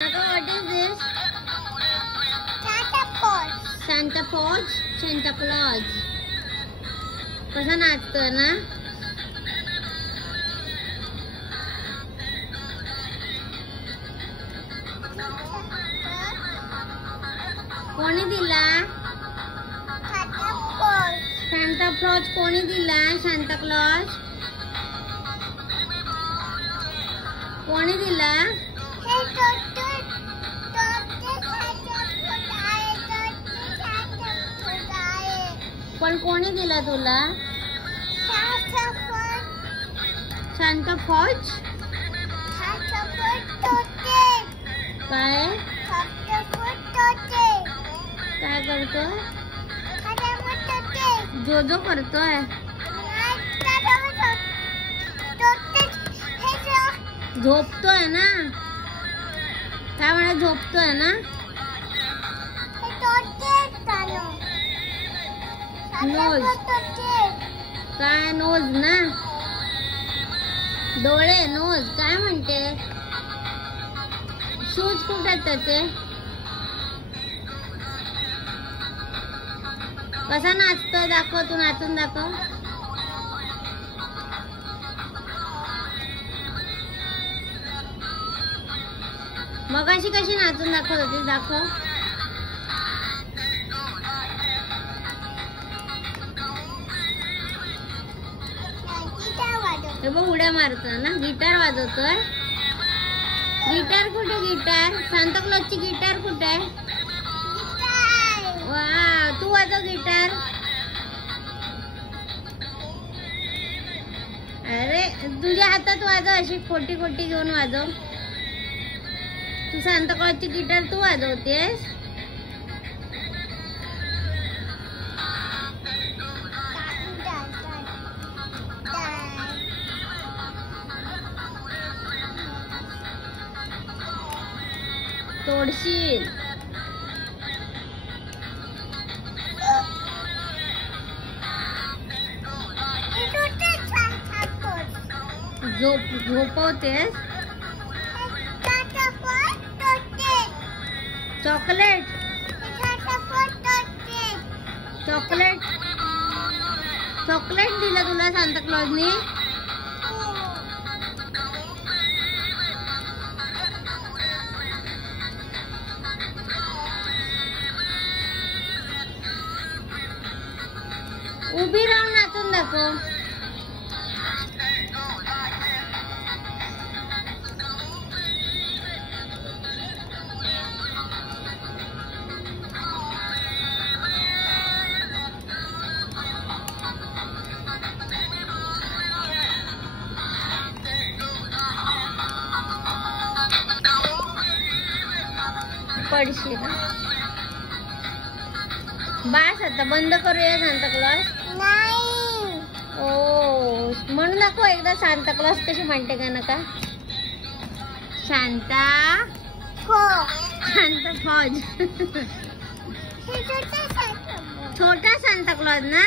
What is this? Santa Claus. Santa Claus. कसा नाचतोय ना? कोणी दिला? Santa Claus कोणी दिला? Santa Claus कोणी दिला? पण कोणी दिला तुला? Santa Claus काय? काय करतोय? जो करतोय. झोपतोय ना? काय म्हणा झोपतोय ना? नोज काय? नोज ना? डोळे नोज काय म्हणते? शूज कुठे आहेत त्याचे? कसा नाचतोय दाखव, तू नाचून दाखव. मगाशी कशी नाचून दाखवत होती, दाखव. हे बघ उड्या मारतोय ना, गिटार वाजवतोय. गिटार कुठे? गिटार सांता क्लॉजची गिटार कुठे आहे? वा, तू वाजव गिटार. अरे तुझ्या हातात वाजव, अशी खोटी खोटी घेऊन वाजव. तू सांता क्लॉजची गिटार तू वाजवतेस. तोडशील. झोपवतेस. चॉकलेट चॉकलेट चॉकलेट दिलं तुला सांता क्लॉजने. उभी राहून नाचून दाखव. पडशील. बस आता बंद करूया सांता क्लॉज. ओ म्हणून दाखव एकदा सांता क्लॉज कशी म्हणते का नका. Shanta Santa Claus. छोटा सांता क्लॉज ना.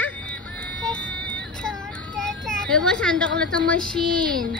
हे बघ सांता क्लॉजचं मशीन.